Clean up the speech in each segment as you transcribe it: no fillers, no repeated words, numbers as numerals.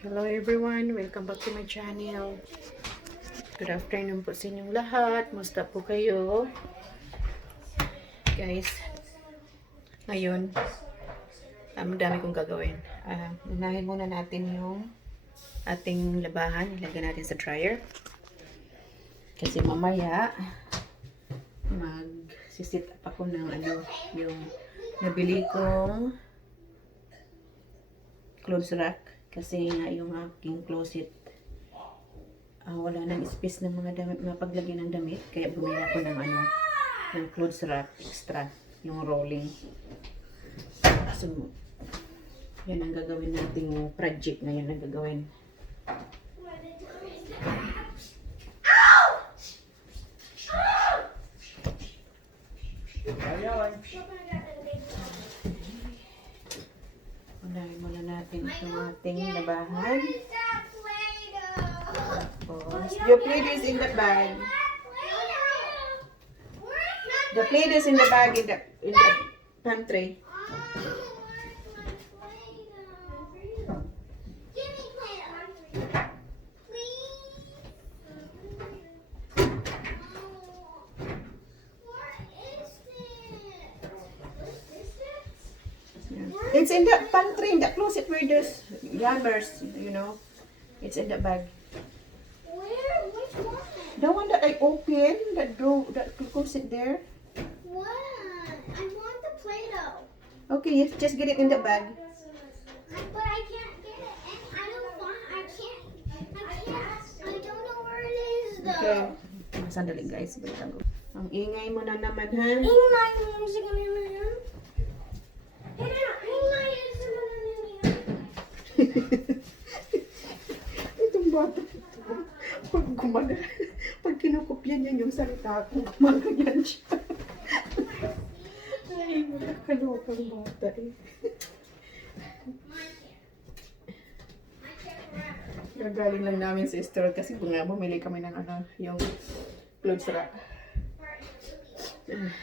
Hello everyone, welcome back to my channel. Good afternoon po sa inyong lahat. Musta po kayo? Guys, ngayon, dami kong gagawin. Unahin muna natin yung ating labahan. Ilagay natin sa dryer. Kasi mamaya, mag-sit up ako ng yung nabili kong clothes rack. Kasi nga yung aking closet wala nang space ng mga damit, mga paglagay ng damit. Kaya bumili ako ng clothes rack extra, yung rolling. So, yan ang gagawin nating project ngayon na gagawin. Unahin muna natin itong ating labahan. Tapos, your plate is in the bag. The plate is in the bag in the pantry. It's in the pantry, in the closet where there's yammers, you know. It's in the bag. Where? Which one? The one that I opened, that closet there. What? I want the Play-Doh. Okay, just get it in the bag. But I can't get it. And I don't want. I can't. I don't know where it is Okay. though. Sandali guys, balikan ko. Ang ingay mo na naman ha. Ingay music na yan. Ingay music na yan. Itong bata ito, pag kinukopya niya yung salita ko, gumaganyan siya. Ay, makakalokang bata eh. Gagaling lang namin sa store kasi bumili kami ng yung clothes rack.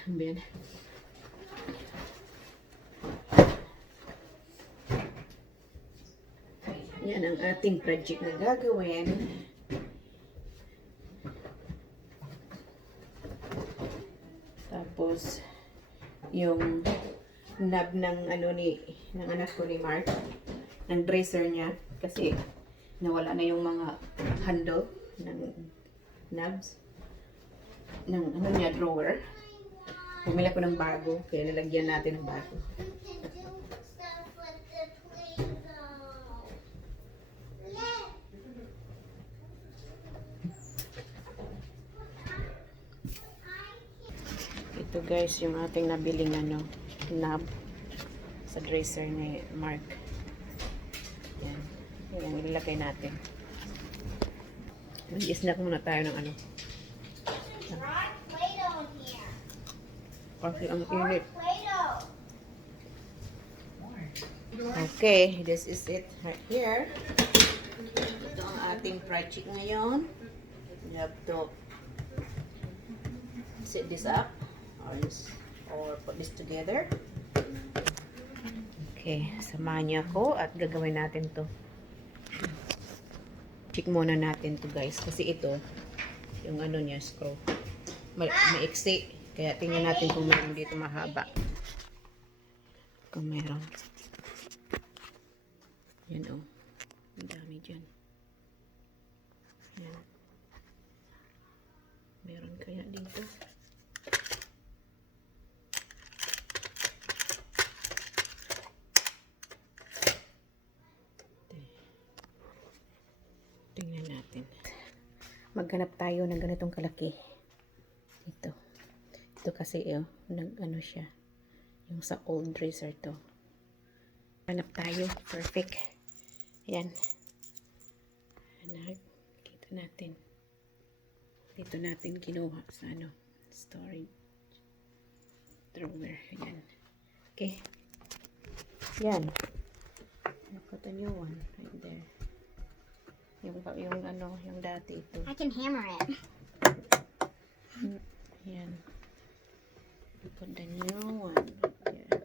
Ben. Yan ang ating project na gagawin. Tapos, yung knob ng ng anak ko ni Mark, ng dresser niya, kasi nawala na yung mga handle ng knobs ng niya, drawer. Bumili ko ng bago, kaya lalagyan natin ng bago. Ito guys, yung ating nabiling knob sa dresser ni Mark. Yan. Yan ang ilalagay natin. Mag-snack muna tayo ng Play-Doh in here. kasi ang init. Play-Doh. Okay, this is it right here. Ito ang ating project ngayon. You have to set this up or put this together. Okay, samahan niyo ako at gagawin natin to. Check muna natin to guys kasi ito yung niya, screw. Maiksi. Kaya tingnan natin kung meron dito mahaba. Kung meron. Yan o. Ang dami dyan. Yan. Meron kaya dito. Tingnan natin. Maghanap tayo ng ganitong kalaki. Ito. Ito kasi siya. Yung sa old dresser to. Hanap tayo. Perfect. Ayan. Kita natin. Dito natin kinuha sa storage drawer. Ayan. Okay. Yan. Got a new one right there. Yung dati ito. I can hammer it. Yan. Put the new one. Yeah.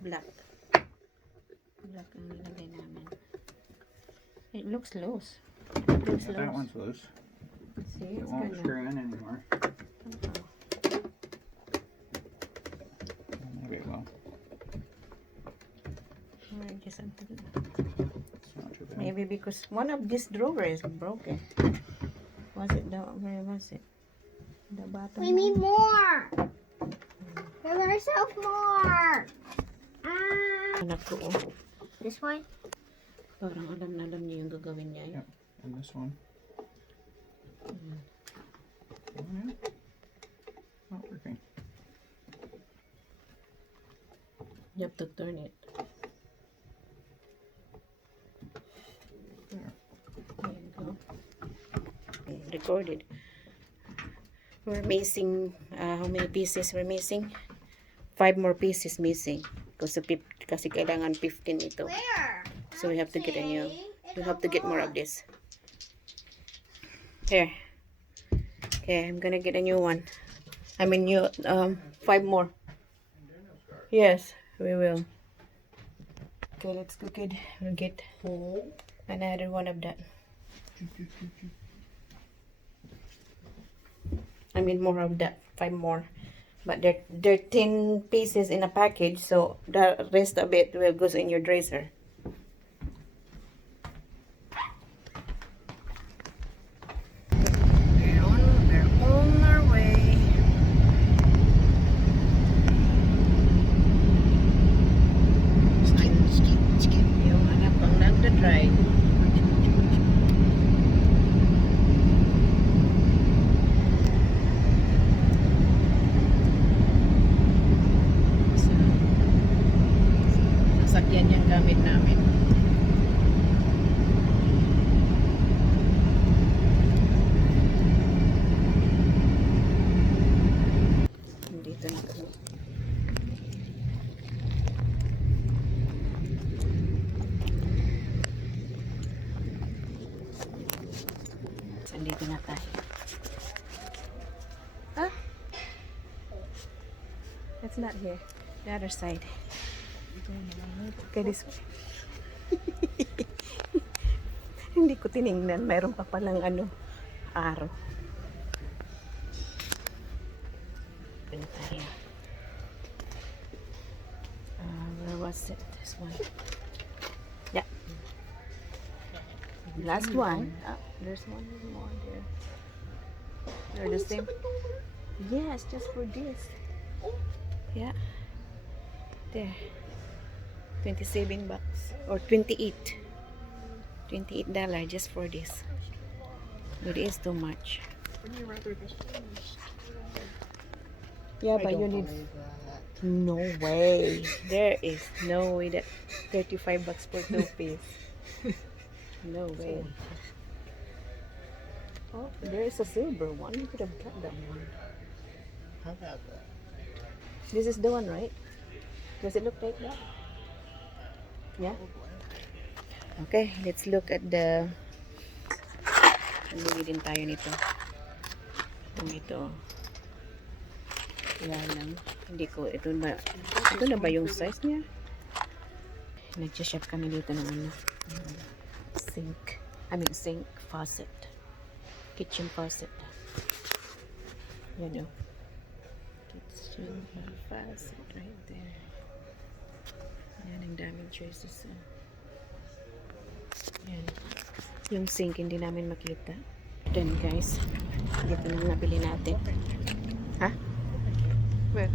Black. Black ang nilagay namin. It looks loose. It looks Yeah, loose. that one's loose. See, It it's won't kind screw in anymore. of. Maybe it will. Just something. It's not too bad. Maybe because one of these drawers is broken. Was it the? Where was it? The bottom. We need more. Give ourselves more. Ah. Anak ko. This way? Parang alam na alam niya yung gagawin niya. Yep. And this one. Oh, yeah. Not working. You have to turn it. There. There you go. Recorded. We're missing, how many pieces we're missing? 5 more pieces missing. Kasi kailangan 15 ito. Where? So we have to get a new. Okay, We have to get more of this. Here. Okay, I'm gonna get a new one. I mean, new 5 more. Yes, we will. Okay, let's cook it. We'll get another one of that. I mean, more of that. 5 more. But they're 10 pieces in a package, so the rest of it will goes in your dresser. We're on our way. Yung anak pang nagda-try. Sasakyan yung gamit namin. Dito na kami. So, dito na tayo. Ah? It's not here. The other side. Okay, this way. Hindi ko tiningnan. Mayroon pa palang araw. Ano tayo? Where was it? This one. Yeah. Last one. There's one more there. They're the same. Yes, just for this. Yeah. There. 27 bucks. Or 28. $28 just for this. It is too much. Wouldn't you rather this one? Yeah, but you need. No way. There is no way that 35 bucks for 2 piece. No way. Oh, there is a silver one. You could have got that one. How about that? This is the one, right? Does it look like that? Yeah. Okay, let's look at the. Bumili din tayo nito. Ito. Wala lang. Hindi ko, ito na ba yung size niya? Nag-shop kami dito ng sink. I mean sink faucet. Kitchen faucet. Yan o. Kitchen faucet right there. Yan, ang daming choices. Yan. Yung sink hindi namin makita. Then guys, dito na nabili natin. Ha? Where?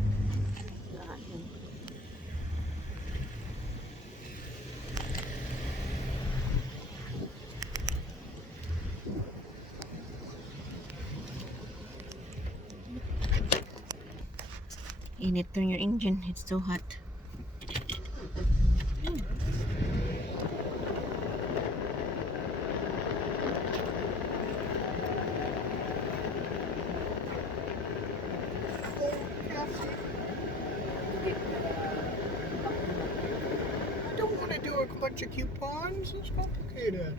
Init turn your engine. It's so hot. I don't want to do a bunch of coupons. It's complicated.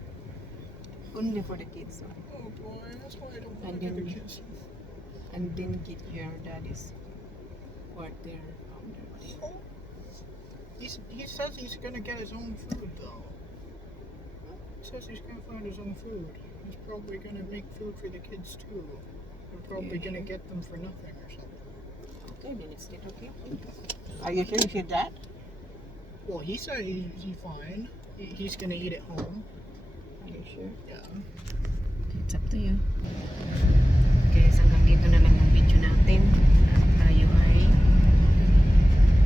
Only for the kids. Oh boy, that's why I don't And want to do the then- kids. And then get your daddy's part there. He says he's gonna get his own food though. says he's gonna find his own food. He's probably gonna make food for the kids too. They're probably gonna get them for nothing or something. Okay, then it's still okay. Are you sure you said that? Well, he said he's fine. He's gonna eat at home. Are you sure? Yeah. It's up to you. Guys, hanggang dito na lang ang video natin. At tayo ay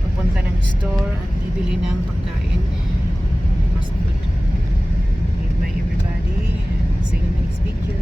pupunta ng store at bibili ng pagkain. Fast food. Okay, bye everybody. See you next video.